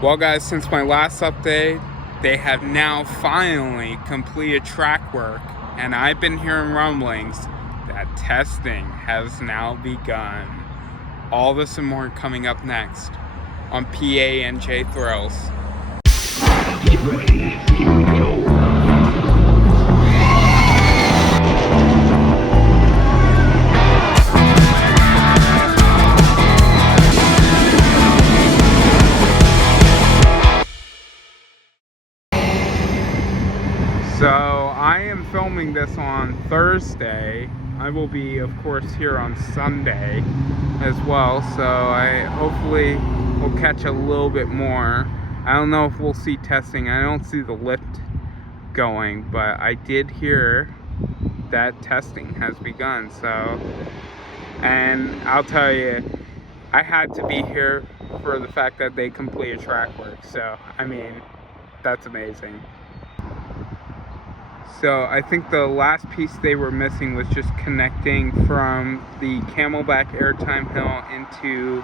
Well guys, since my last update, they have now finally completed track work, and I've been hearing rumblings that testing has now begun. All this and more coming up next on PA&J Thrills. Get ready, here we go. So I am filming this on Thursday. I will be, of course, here on Sunday as well. So I hopefully will catch a little bit more. I don't know if we'll see testing. I don't see the lift going, but I did hear that testing has begun. So, and I'll tell you, I had to be here for the fact that they completed track work. So, I mean, that's amazing. So I think the last piece they were missing was just connecting from the Camelback Airtime Hill into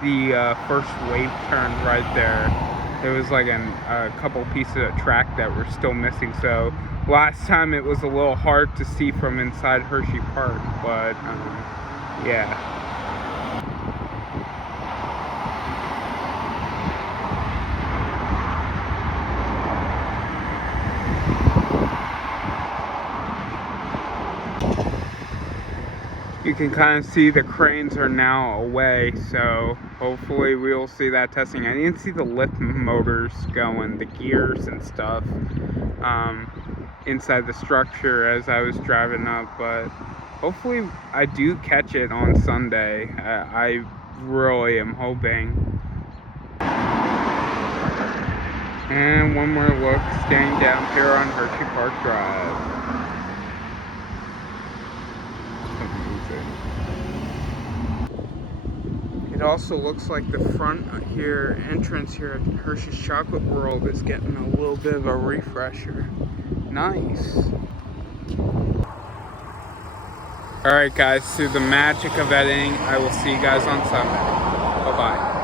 the first wave turn right there. There was like a couple pieces of track that were still missing. So last time it was a little hard to see from inside Hershey Park, but yeah. You can kind of see the cranes are now away, so hopefully we'll see that testing. I didn't see the lift motors going, the gears and stuff inside the structure as I was driving up, but hopefully I do catch it on Sunday. I really am hoping. And one more look, staying down here on Hershey Park Drive. It also looks like the front here, entrance here at Hershey's Chocolate World is getting a little bit of a refresher. Nice. Alright guys, through the magic of editing, I will see you guys on Sunday. Bye-bye.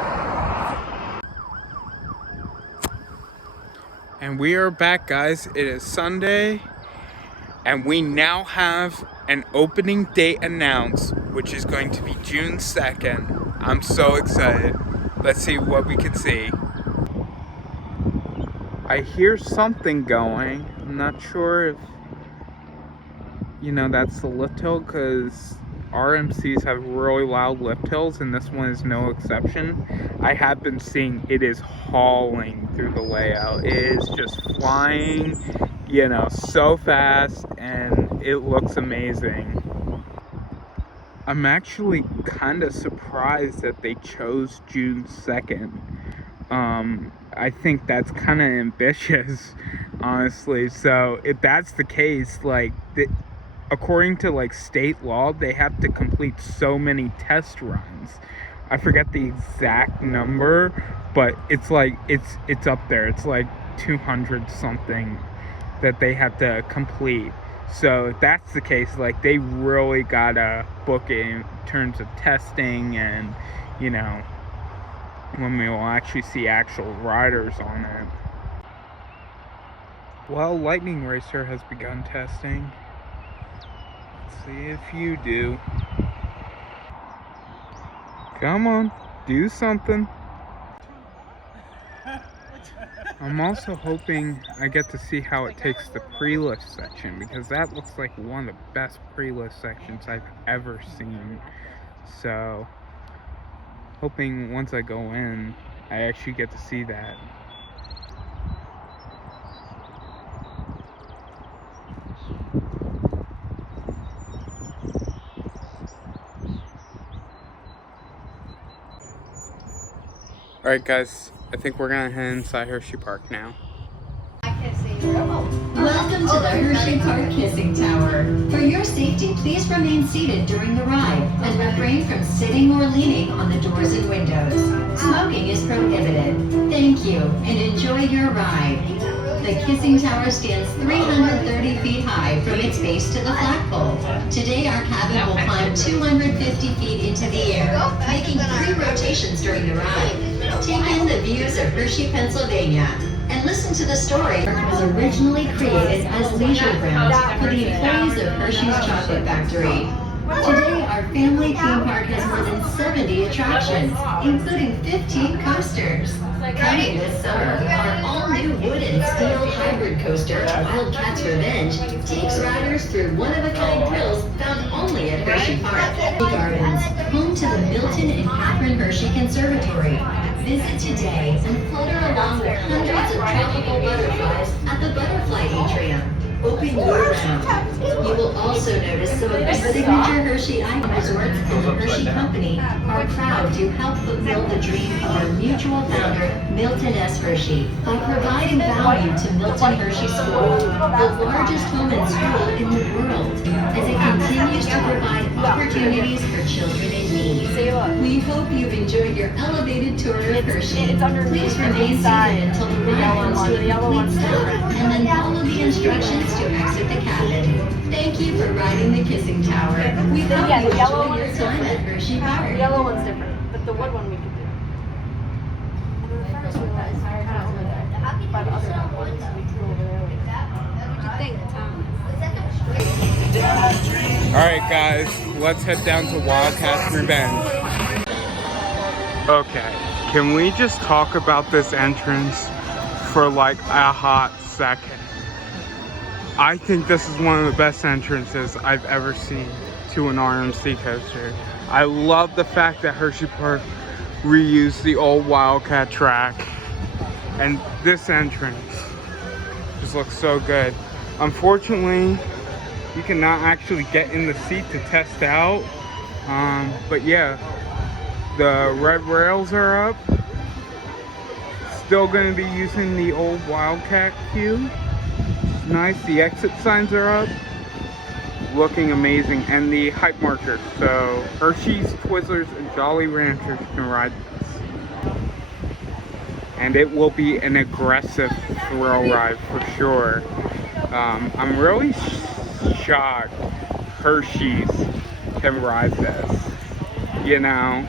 And we are back, guys. It is Sunday, and we now have an opening date announced, which is going to be June 2nd. I'm so excited. Let's see what we can see. I hear something going. I'm not sure if, that's the lift hill, because RMCs have really loud lift hills, and this one is no exception. I have been seeing it is hauling through the layout. It is just flying, so fast, and it looks amazing. I'm actually kind of surprised that they chose June 2nd. I think that's kind of ambitious, honestly. So if that's the case, according to state law, they have to complete so many test runs. I forget the exact number, but it's up there. It's like 200 something that they have to complete. So if that's the case, they really gotta book it in terms of testing and, when we will actually see actual riders on it. Well, Lightning Racer has begun testing. Let's see if you do. Come on, do something. I'm also hoping I get to see how it takes the pre-lift section, because that looks like one of the best pre-lift sections I've ever seen. So, hoping once I go in, I actually get to see that. Alright guys, I think we're gonna head inside Hershey Park now. Welcome to the Hershey Park Kissing Tower. For your safety, please remain seated during the ride and refrain from sitting or leaning on the doors and windows. Smoking is prohibited. Thank you, and enjoy your ride. The Kissing Tower stands 330 feet high from its base to the flagpole. Today our cabin will climb 250 feet into the air, making 3 rotations during the ride. Take in the the views of Hershey, Pennsylvania, and listen to the story. It was originally created as leisure grounds for the employees of Hershey's Chocolate Factory. Today, our family theme park has more than 70 attractions, including 15 coasters. Coming this summer, our all-new wood and steel hybrid coaster, Wildcat's Revenge, takes riders through one-of-a-kind thrills found only at Hershey Park. Gardens, home to the Milton and Catherine Hershey Conservatory. Visit today and flutter along with hundreds of tropical butterflies at the Butterfly Atrium. Open year-round. You will also notice some of the signature Hershey Island resorts, and the Hershey Company are proud to help fulfill the dream of our mutual founder, Milton S. Hershey, by providing value to Milton Hershey School, the largest home and school in the world, as it continues to provide opportunities for children in need. We hope you've enjoyed your elevated tour of Hershey. Please remain seated until the ride comes to a complete stop, and then follow the instructions to exit the cabin. Thank you for riding the Kissing Tower. We hope you enjoy your time at Hershey Park. The yellow one's different, but the wood one we could do. And the first one was kind of over there. By the other ones, we could go over there. What'd you think, Tom? Alright guys, let's head down to Wildcat's Revenge. Okay, can we just talk about this entrance for like a hot second? I think this is one of the best entrances I've ever seen to an RMC coaster. I love the fact that Hershey Park reused the old Wildcat track, and this entrance just looks so good. Unfortunately, you cannot actually get in the seat to test out, but yeah, the red rails are up. Still going to be using the old Wildcat queue. It's nice. The exit signs are up, looking amazing, and the hype markers. So Hershey's, Twizzlers, and Jolly Ranchers can ride this, and it will be an aggressive thrill ride for sure. I'm really shocked Hershey's can ride this. You know,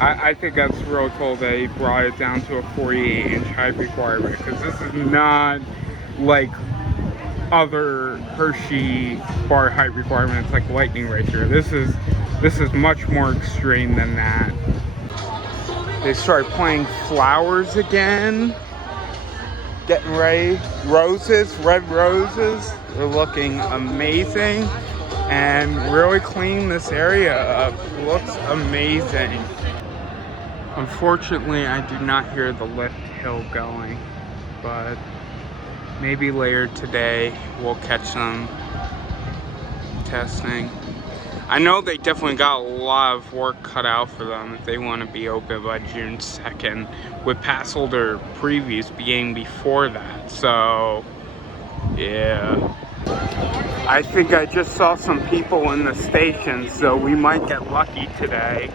I think that's real cool they brought it down to a 48-inch height requirement, because this is not like other Hershey bar height requirements like Lightning Racer. This is much more extreme than that. They started playing flowers again. Getting ready. Roses, red roses. They're looking amazing and really cleaning this area up. Looks amazing. Unfortunately, I do not hear the lift hill going, but maybe later today we'll catch some testing. I know they definitely got a lot of work cut out for them if they want to be open by June 2nd, with pass holder previews beginning before that. So, yeah. I think I just saw some people in the station, so we might get lucky today.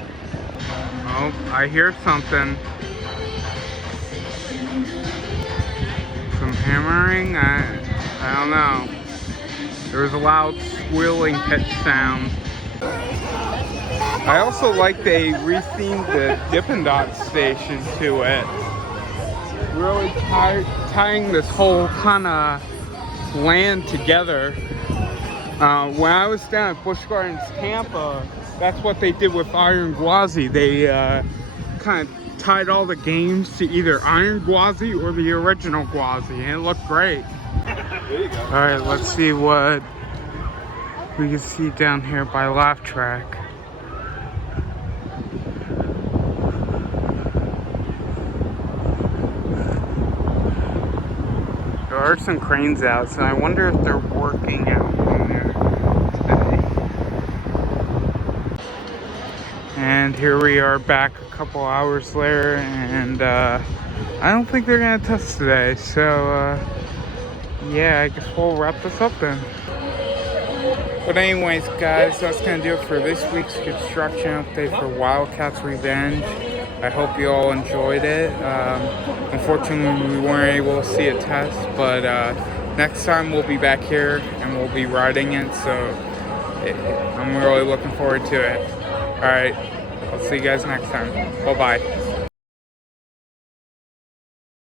Oh, I hear something. Some hammering? I don't know. There was a loud squealing pitch sound. I also like they rethemed the Dippin' Dots station to it. Really tying this whole kind of land together. When I was down at Busch Gardens, Tampa, that's what they did with Iron Gwazi. They kind of tied all the games to either Iron Gwazi or the original Gwazi, and it looked great. There you go. All right, let's see what we can see down here by Laugh Track. There are some cranes out, so I wonder if they're working out in there today. And here we are back a couple hours later, and I don't think they're gonna test today, so yeah, I guess we'll wrap this up then. But anyways, guys, that's gonna do it for this week's construction update for Wildcat's Revenge. I hope you all enjoyed it. Unfortunately, we weren't able to see a test, but next time we'll be back here and we'll be riding it, so I'm really looking forward to it. All right, I'll see you guys next time. Bye-bye.